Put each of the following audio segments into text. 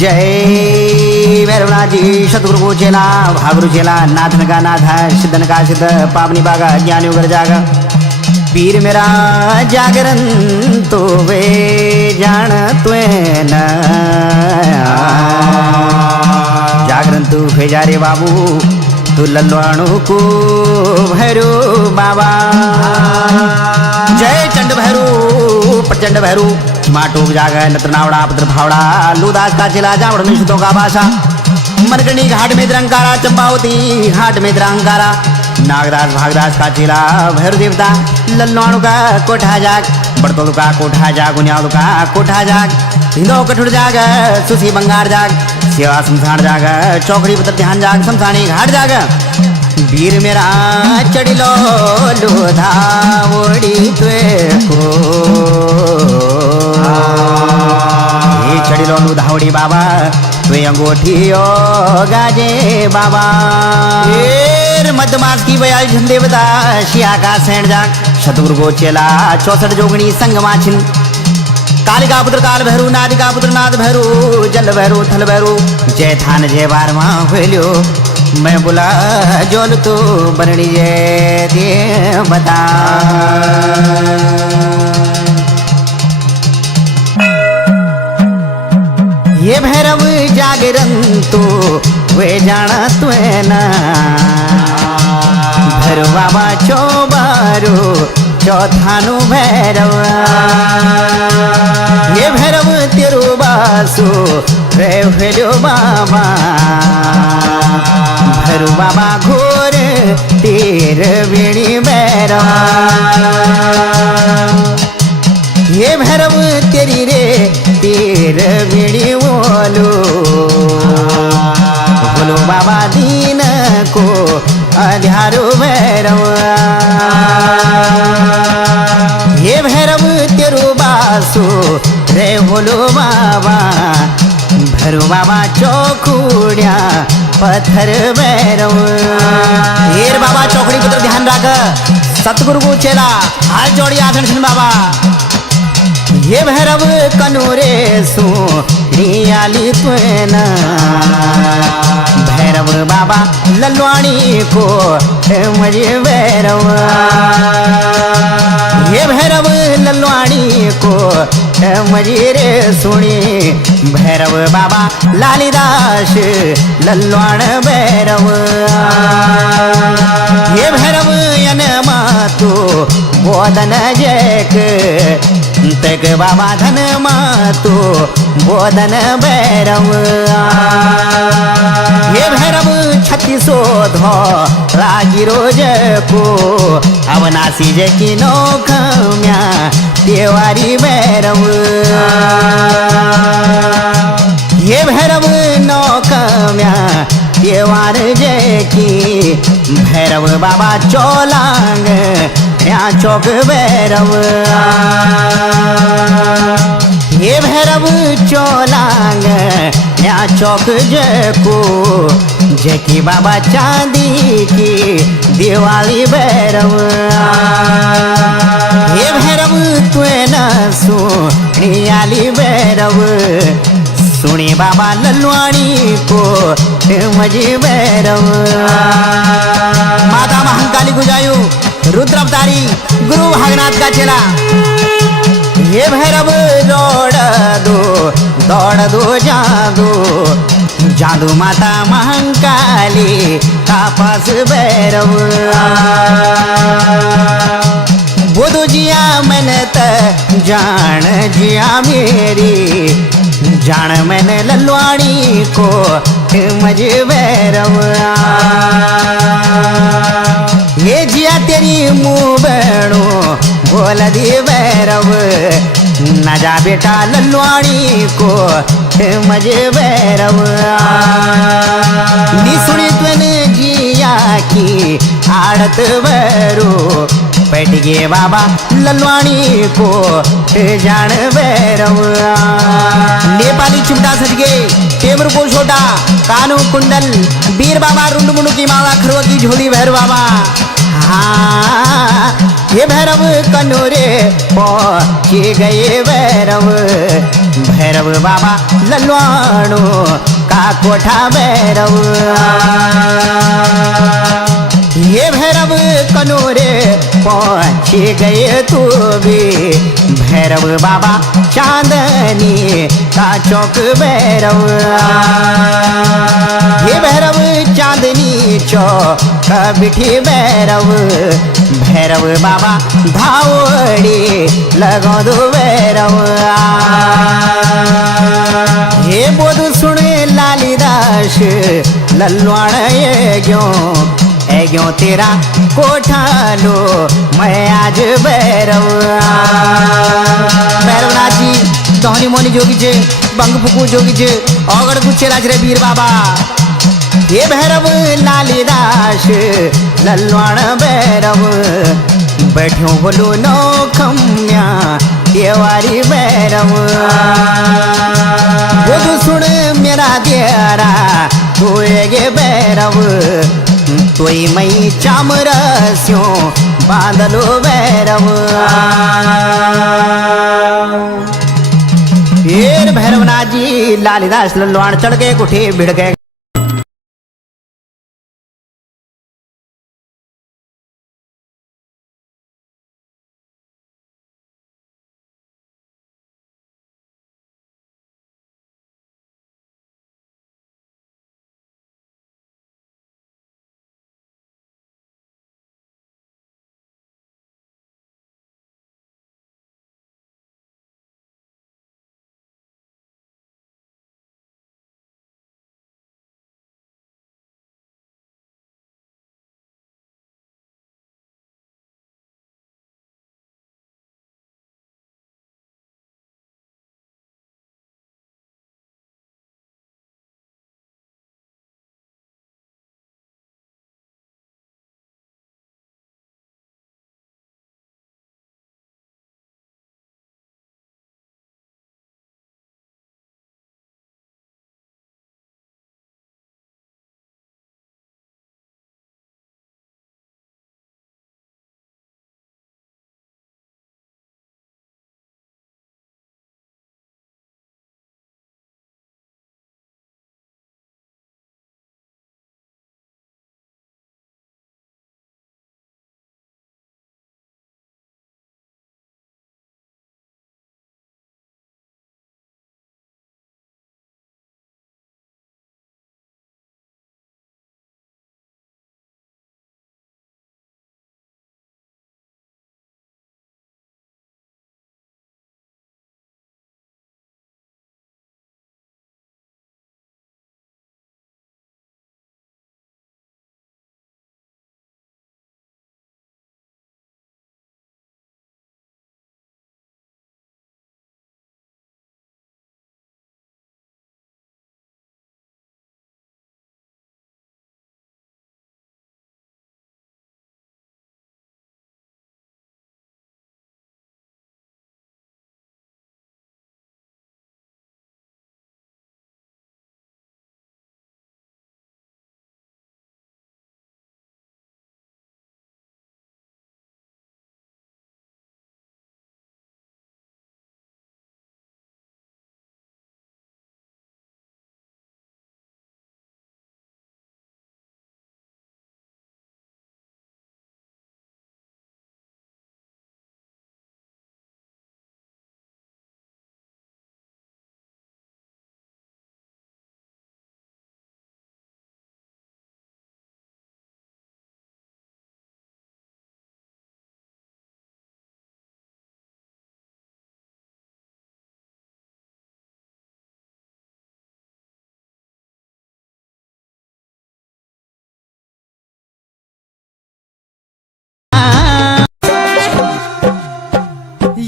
जय भैरवनाथजी सतगुरु को चेला भागुरु चेला नाथन का नाथ है सिद्धन का सिद्ध पावनी बागा ज्ञानी उगर जागा पीर मेरा जागरण तो वे जान तुए न जागरण तू भेजा रे बाबू तू लल्वाणु को भैरू बाबा जय चंड भैरू प्रचंड भैरू माटू जाग नत्रनावड़ा पत्र भावड़ा लूदास का चिला जावड़ निशुतों का भाषा मनकनी घाट में तिरंकारा चंपावती घाट में तिरंकारा नागदास भागदास का चिला भैरू देवता लल्लाणु का कोठा जाग बड़तोलू का कोठा जाग उन्यालू का कोठा जाग हिंदो कठुर जाग सुसी बंगार जाग सेवा शमशान जाग चौकड़ी पत्र ध्यान जाग शमशानी घाट जाग वीर मेरा चढ़िलो लोधा ओड़ी तुए को ये चढ़िलो लोधावड़ी बाबा तुए अंगूठी ओ गाजे बाबा एर मध्यमास की बयाल झंडे बता शिया का सैंड जाग सतगुरु को चेला 64 जोगणी संगमाचिन कालिका पुत्र काल भैरू नादिका पुत्र नाद भैरू जल भैरू थल भैरू जय थान जय बारमा हुलियो मैं बोला जोल तो बरणी दे बता ये भैरव जागरण तो वे जाना तुए ना भैरव बाबा चौबारू चौथानु भैरव ये भैरव तेरू बासु रे भेलो बाबा भैरू बाबा घोर तीर बीड़ी भैरव ये भैरव तेरी रे तीर बीड़ी बोलो बोलो बाबा दीन को अध्यारो भैरव ये भैरव तेरू बासु रे बोलो बाबा भैरू बाबा चौकुड़िया पत्थर भैरव येर बाबा चौकड़ी पुत्र ध्यान राख सतगुरु को चेला हाथ जोड़ी आसन सुन बाबा ये भैरव कनूरे सु रियाली तुना भैरव बाबा ललवाणी को मजे भैरव ये भैरव ललवाणी को मजे रे सुनी भैरव बाबा लालीदास ललवाण भैरव ये भैरव यन मातो बोधन जैक तक बाबा धन मातो बोधन भैरव ये भैरव 36 धो रागी रोज को अवनासी जकी नौखम्या देवारी भैरव ये भैरव नौखम्या देवार जकी भैरव बाबा चौलांग या चौक भैरव ये भैरव चौलांग या चौक जको जकी बाबा चांदी की दिवाली भैरव ये भैरव तुए न सुनियाली भैरव सुनी बाबा ललवाणी को मजी भैरव माता महंकाली गुजायु रुद्र अवतारी गुरु भागनाथ का चेला ये भैरव दौड़ दो जादू माता महंकाली का पास भैरव बुधु जिया मैंने त जान जिया मेरी जान मैंने ललवाणी को मजे भैरव ये जिया तेरी मुँह बैणो बोल दी भैरव न जा बेटा ललवाणी को मजे भैरव नी सुनी तुने जिया की आड़त भैरो बैठ गए बाबा ललवाणी को जान भैरव नेपाली चिमटा सज गए टेमर को छोटा कानू कुंडल वीर बाबा रुंड मुंडू की माला खरवा की झोली भैरव बाबा हाँ ये भैरव कनोरे पहुँचे गए भैरव भैरव बाबा ललवाणो का कोठा भैरव। ये भैरव कनोरे पहुँचे गए तू भी भैरव बाबा चांदनी का चौक भैरव। ये भैरव चांदनी चौक बिठी भैरव भैरव बाबा धावड़ी लगो दो भैरव। ये बोध सुने लालीदास लल्वाण ये क्यों तेरा कोठा लो मैं आज भैरव। भैरवनाथ जी दोहनी मोनी जोगी जे बंग फुकू जोगी जे औगड़ गुच्छे राज रे वीर बाबा। ये भैरव लालीदास लल्वाण भैरव बैठो बोलो नो खम्या ये वारी भैरव। वो तो सुन मेरा देरा तो ये भैरव तोई मई चामरस्यों बांधलो भैरव। ये भैरवनाथ जी लालीदास लल्वाण चढ़ गए कुठे भिड़ गए।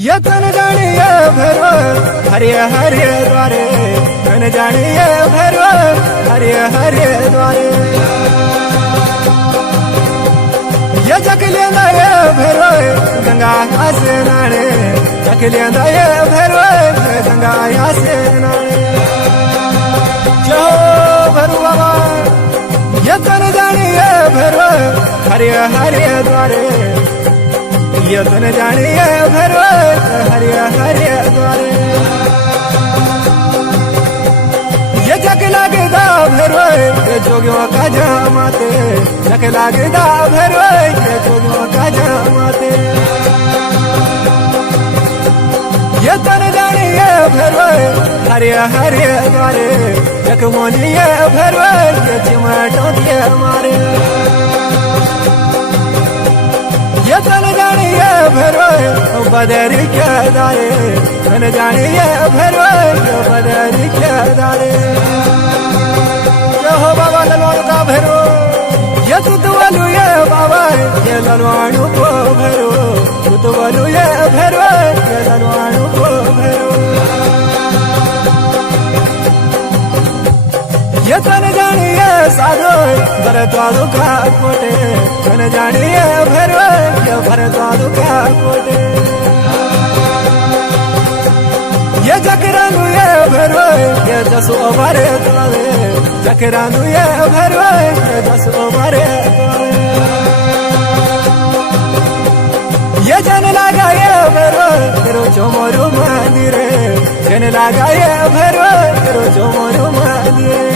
यतन जानिए भैरव हरे हरे द्वारे तन जानिए भैरव हरे हरे द्वारे ये जकलेंदा ये भैरव गंगा से नाने जकलेंदा ये भैरव गंगा से नाने जो भैरव बाबा यतन जानिए भैरव हरे हरे द्वारे ये तन जानिए भरो हरे हरे द्वारे ये जग लगदा भरो ये जोगियों का जमाते जग लगदा भरो ये जोगियों का जमाते ये तन जानिए भरो हरे हरे द्वारे जग मोनिए भरो ये चिमटों के मारे ये तन जानिए भरो बदरी के दारे तन जानिए भरो ये बदरी के दारे ये हो बाबा ललवाणु का भरो ये तुतवलु ये बाबा ये ललवाणु को भरो तुतवलु ये भरो ये ललवाणु को भरो ये तन जानिए साधो भरद्वाजु का कोटे तन जानिए भरो ये भरद्वाजु का कोटे ये जकरानु ये भरो ये जसो भरे तले जकरानु ये भरो ये जसो भरे तले ये जन लगा ये भरो तेरो चोमरु मंदिर जन लगा ये भरो तेरो चोमरु मंदिर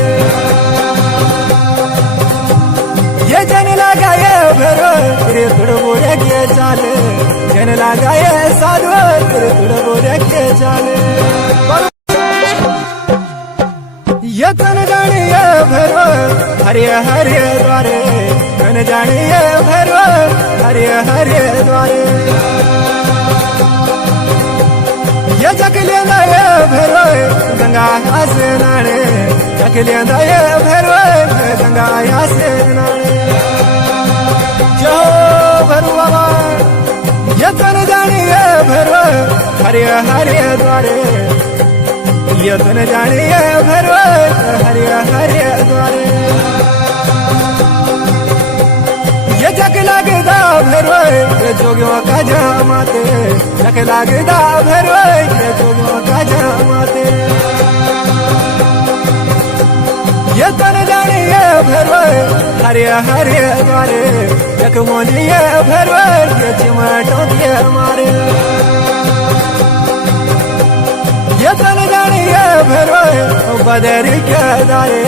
ये जन लगा ये भरो तेरे तुड़बोरे के चाले जन लगा ये साधु तेरे तुड़बोरे के चाले ये तन जानिए भरो हरे हरे द्वारे तन जानिए भरो हरे हरे द्वारे ये जग लेंदा ये भरो गंगा से नाने जग लेंदा ये भरो गंगा से नाने जो भरो बाबा ये तन जानिए भरो हरे हरे द्वारे ये तन जानिए भरो हरे हरे द्वारे ये जग लगदा भरो ये जोगियों का जमाते जग लगदा भरो ये जोगियों का जमाते ये तन जानिए भरो हरे हरे द्वारे जग मोनिए भरो ये चिमटों के मारे ये तन जानिए भरो बदरी के दारे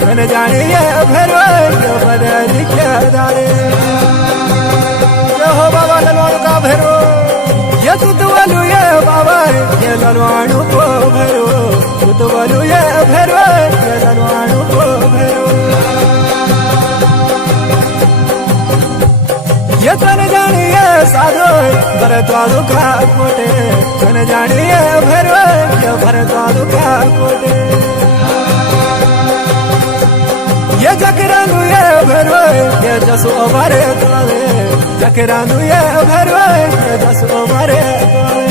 तन जानिए भरो ये बदरी के दारे ये हो बाबा ललवाणु का भरो ये तुतवलु ये बाबा ये ललवाणु को भरो तुतवलु ये भरो ये ललवाणु को भरो ये तन जानिए साधो भरद्वाजु का कोटे तन जानिए भरो ये भरद्वाजु का कोटे ये जकरानु ये भरो ये जसो भरे तले जकरानु ये भरो ये जसो भरे तले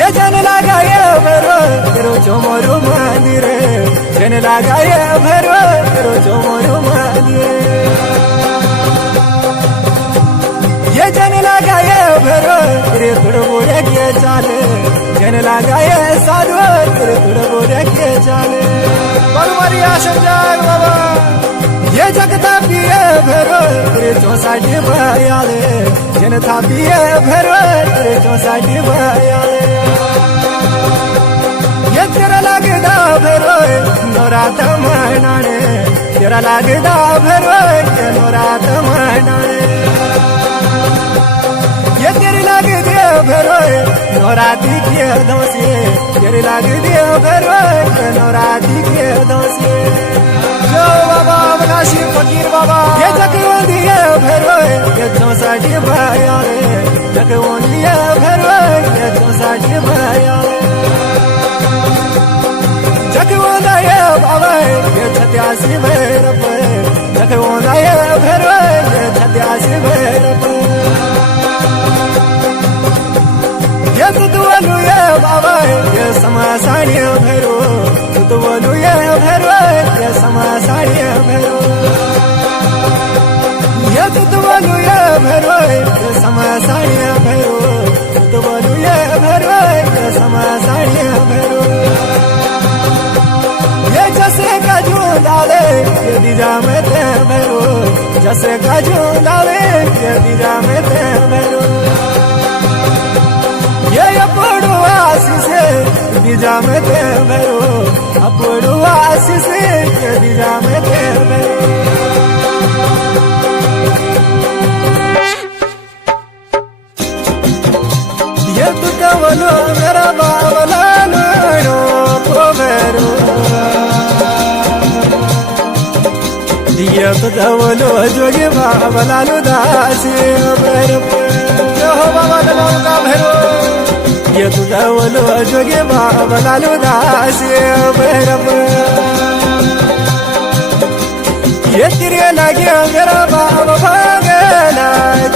ये जन लगा ये भरो तेरो चोमरु मंदिर जन लगा ये भरो तेरो चोमरु मंदिर ये जन लगा ये भरो तेरे तुड़बोरे के चाले जन लगा ये साधु तेरे तुड़बोरे के चाले बलवारी आशम जाग बाबा ये जगता पिए भरो तेरे 64 भयाले जन था पिए भरो तेरे 64 भयाले ये तेरा लगदा भरो नौरात मनाने तेरा लगदा भरो ये नौरात मनाने ये तेरे लगदे भरो नौराती के दोसे तेरे लगदे भरो नौराती के दोसे जो बाबा अवनाशी फकीर बाबा ये जगवंदिए भरो ये 64 भयाले जगवंदिए भरो ये 64 भयाले जगवंदा ये बाबा ये 86 भैरव जगवंदा ये भरो ये 86 भैरव ये तुतवलु ये बाबा ये समासानिया भरो तुतवलु ये भरो ये समासानिया भरो ये तुतवलु ये भरो ये समासानिया भरो तुतवलु ये भरो ये समासानिया भरो ये जैसे का डाले ये दिजा में ते भरो जैसे का डाले में ते भैरो ये अपड़ो आशीष बीजा में ते भैरो अपड़ो आशीष के बीजा में ते भैरो ये तुटवलो मेरा बावला नो भैरो ये तुटवलो जोगे बावला दासी भैरो हो बाबा का भैरो ये तुटवलो जोगे बावला दासी भैरो ये तेरे लगे मेरा बाबा भागना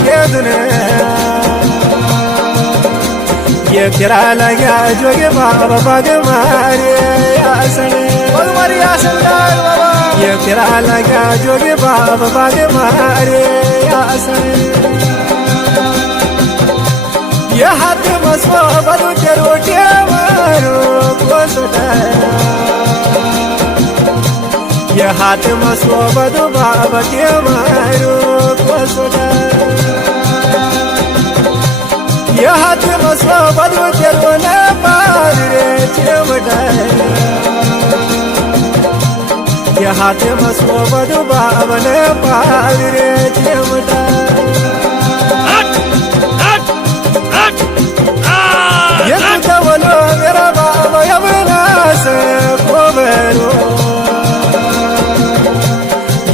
के दुनिया ये तेरा लगा जोगे बाबा बाग मारे आसने बाग मारे आसन बाबा ये तेरा लगा जोगे बाबा बाग मारे आसने ये हाथ मसवा बदू के रोटे मारो कोसटा ये हाथ मसवा बदू बाबा के मारो कोसटा ये हाथ मसवा बदू तेरो न पार रे चिमटा ये हाथ मसवा बदू बाबा न पार रे चिमटा ये तुटवलो मेरा बाबा यवनास कोबेरो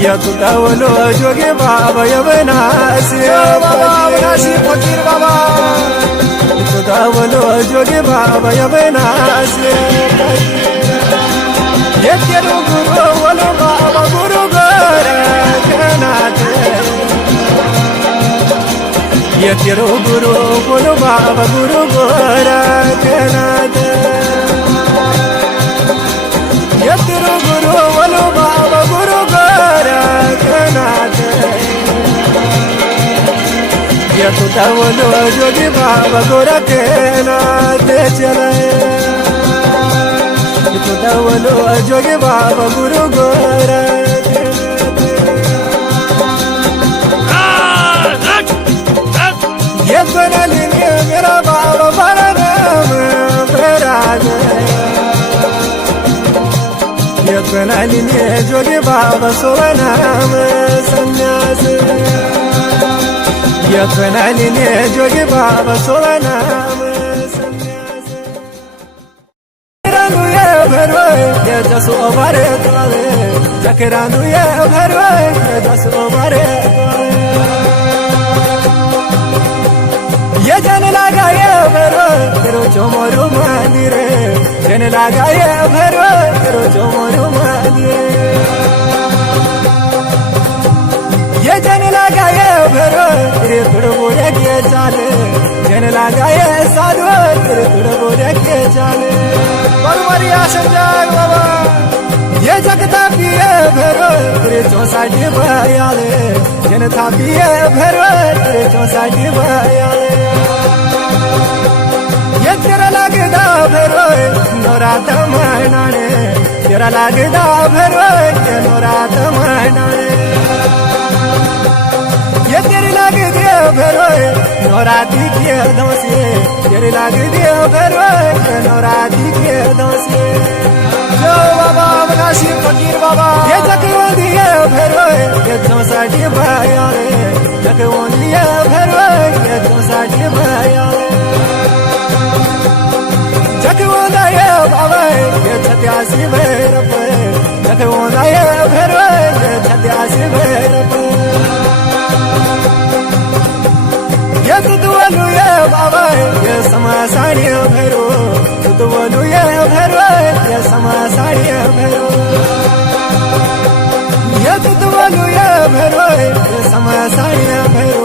ये तुटवलो जोगे बाबा यवनास अविनाशी फकीर बाबा तुटवलो जोगे बाबा यवनास ये तेरो गुरु वलो बाबा गुरु गोरखनाथ ये तेरो गुरु वलो बाबा गुरु गोरखनाथ ये तेरो गुरु वलो बाबा गुरु गोरखनाथ ये तुटवलो जोगी बाबा गोरखनाथ चले ये तुटवलो जोगी बाबा गुरु गोरखनाथ ये बनली मेरा बाबा बरनाम भराग ये बनली जोगी बाबा सोनाम संन्यास ये बनली जोगी बाबा सोनाम संन्यास रानू ये भरो ये जसो बारे तोले जकरानू ये भरो ये जसो बारे ये जन लगा ये भरो तेरो चोमरो मंदिरे जन लगा ये भरो तेरो चोमरो मंदिरे ये जन लगा ये भरो तेरे थोड़ो बोले के चाले जन लगा ये साधु तेरे थोड़ो बोले के चाले बलवारी आसन जाग बाबा ये जगता पिए भरो तेरे 64 भयाले जन था पिए भरो तेरे 64 भयाले ये तेरा लगदा भरो नौरात मनाने तेरा लगदा भरो ये नौरात मनाने ये तेरे लगदे भरो नौराती के दोसे तेरे लगदे भरो ये नौराती के दोसे जो बाबा अविनाशी फकीर बाबा ये जगवंदी भरो ये 64 भयाले जगवंदी भरो ये 64 भयाले जगवंदा ये बाबा ये 86 भैरव जगवंदा ये भरो ये 86 भैरव ये तुटवलो ये बाबा ये समासानी भैरो तुटवलो ये भैरो ये समासानी भैरो ये तुटवलो ये भैरो ये समासानी भैरो